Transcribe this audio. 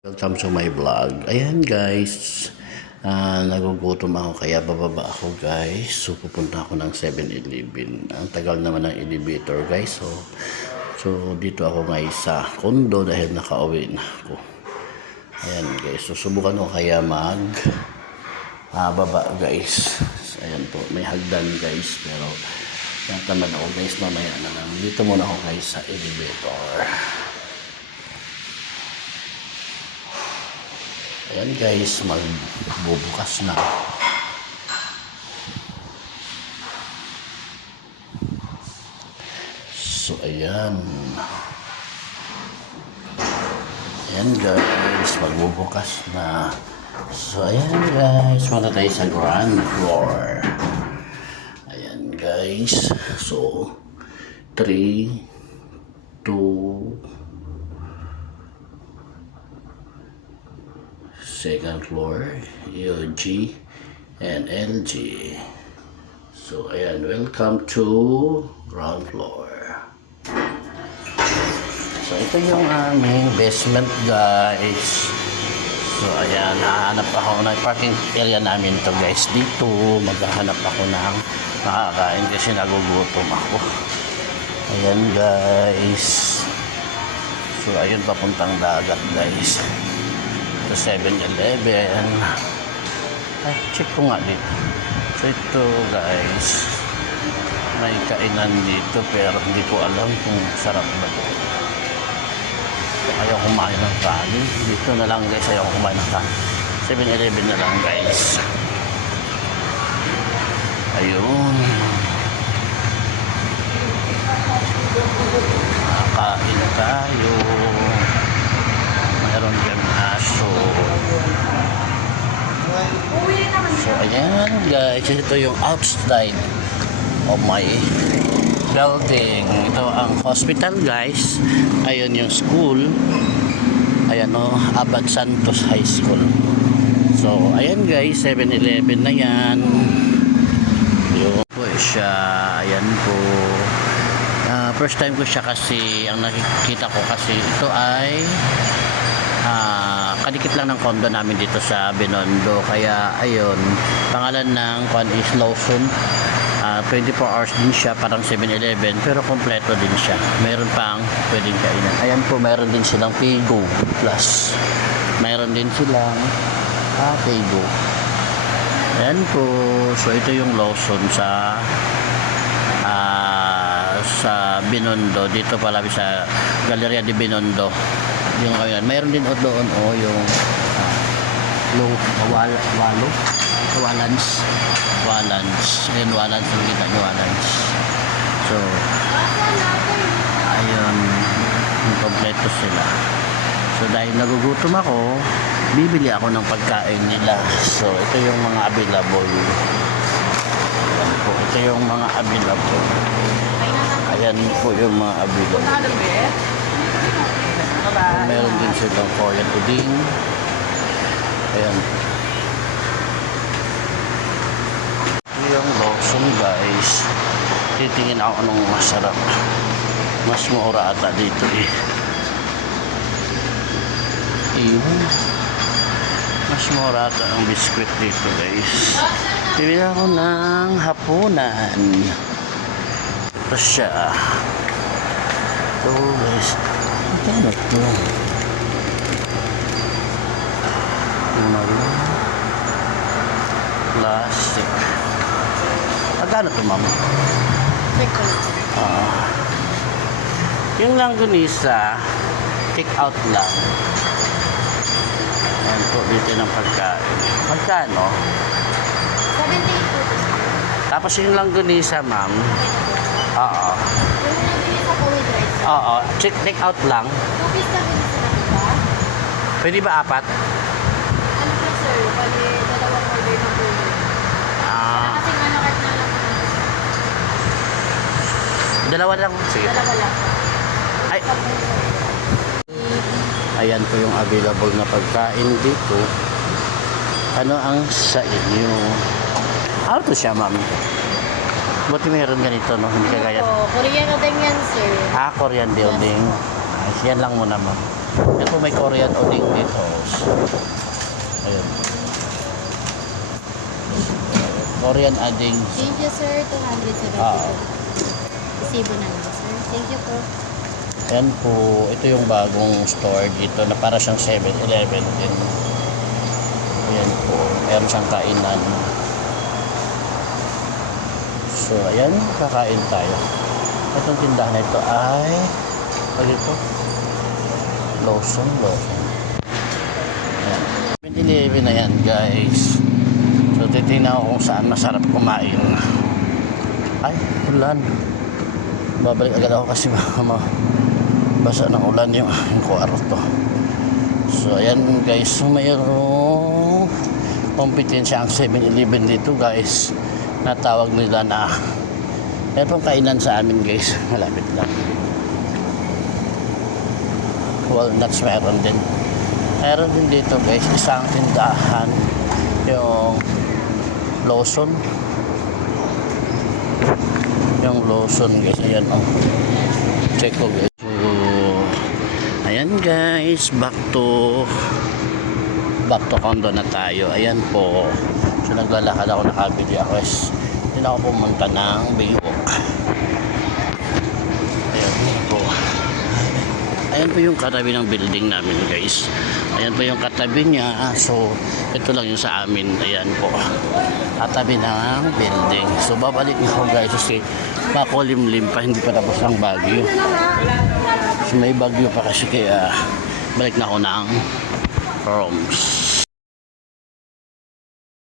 Welcome to my vlog. Ayan guys, nagugutom ako kaya bababa ako guys. So pupunta ako ng 7-Eleven. Ang tagal naman ng elevator guys. So dito ako ngayon sa kondo dahil nakauwi na ako. Ayan guys, susubukan ko kaya baba guys. Ayan po, may hagdan guys. Pero natamad ako guys, mamaya na lang. Dito muna ako guys sa elevator. Ayan guys, magbubukas na. So ayan. Ayan guys, magbubukas na. So ayan guys, muna tayo sa ground floor. Ayan guys. So 3, 2, second floor, UG and LG. So ayan, welcome to ground floor. So ito yung aming basement guys. So ayan, hahanap ako ng parking area namin to guys. Dito maghahanap ako ng makakain kasi nagugutom ako. Ayan guys. So ayun, papuntang dagat guys. 7-Eleven. Ay, check ko nga dito. So ito guys, may kainan dito pero hindi ko alam kung sarap ba ito. Ayaw kumain ng kanin. Dito na lang guys, ayaw kumain ng kanin. 7-Eleven na lang guys. Ayun. Nakain tayo. Mayroon dyan aso. So ayan guys, ito yung outside of my building. Ito ang hospital guys. Ayun yung school. Ayan o, Abad Santos High School. So ayan guys, 7-Eleven na yan. Yun po siya. Ayan po. First time ko siya kasi, ang nakikita ko kasi ito ay kadikit lang ng condo namin dito sa Binondo. Kaya ayun, pangalan ng kwan is Lawson. 24 hours din siya, parang 7-Eleven, pero kompleto din siya. Meron pang pwedeng kainan. Ayan po, meron din silang Paygo Plus. Meron din silang Paygo. Ayan po. So ito yung Lawson sa Binondo. Dito pala sa Galleria de Binondo. Yung kainan. Mayroon din doon yung Walans. Ayun, Walans. Kita nyo, Walans. So, ayun, kompleto sila. So, dahil nagugutom ako, bibili ako ng pagkain nila. So, ito yung mga available. Ayan po, ito yung mga available. Ayan po yung mga available. Meron din silang Korean pudding. Ayan. Yung Lawson guys. Titingin ako anong masarap. Mas mura ata dito eh. Ayun. Mas mura ata ang biskwit dito guys. Pili ako ng hapunan. Ito siya. Ito guys. Ano ito? Plastic. Magkano ito, mama? Yung langganisa, take out lang. Ayan po, dito ng pagkain. Magkano? 78 po. Tapos yung langganisa, ma'am. Oo. Yung langganisa po with rice. Oo. Take out lang. 2 piece langganisa na diba? Pwede ba apat? Ano po sir? Bali, dalawang order na po yun. Kasi nga nakart na lang. Dalawa lang. Sige. Dalawa lang. Ay. Ayan po yung available na pagkain dito. Ano ang sa inyo? Ano to siya, ma'am? Buti meron ganito, no? Hindi kagaya. Korean din yan, sir. Korean building. Yan lang muna, ma'am. Yan po may Korean Oding dito. Ayun. Korean Oding. Thank you, sir. 270 Ah. po. Resibo na lang, sir. Thank you po. Ayan po, ito yung bagong store dito na para siyang 7-Eleven din. Ayan po, meron siyang kainan. So, ayan, kakain tayo. Itong tindahan na ito ay, pag ito, Lawson. Ayan. 7-Eleven na yan, guys. So, titignan ko kung saan masarap kumain. Ay, ulan. Babalik agad ako kasi basa ng ulan yung kwarto. So ayan guys, so mayroong kompetensya ang 7-Eleven dito guys, na tawag nila na meron pong kainan sa amin guys, malapit lang. Walnuts meron din dito guys, isang tindahan yung Lawson guys. Ayan check ko guys. Ayan guys, back to condo na tayo. Ayan po. So naglalakad ako, nakabili ako. Hindi na ako pumunta ng Baywalk. Ayan po. Ayan po yung katabi ng building namin guys. Ayan po yung katabi niya. So ito lang yung sa amin. Ayan po. Katabi ng building. So babalik ako guys kasi makulimlim pa. Hindi pa tapos ang Baguio. So may bagyo pa kasi kaya balik na ako ng Roms.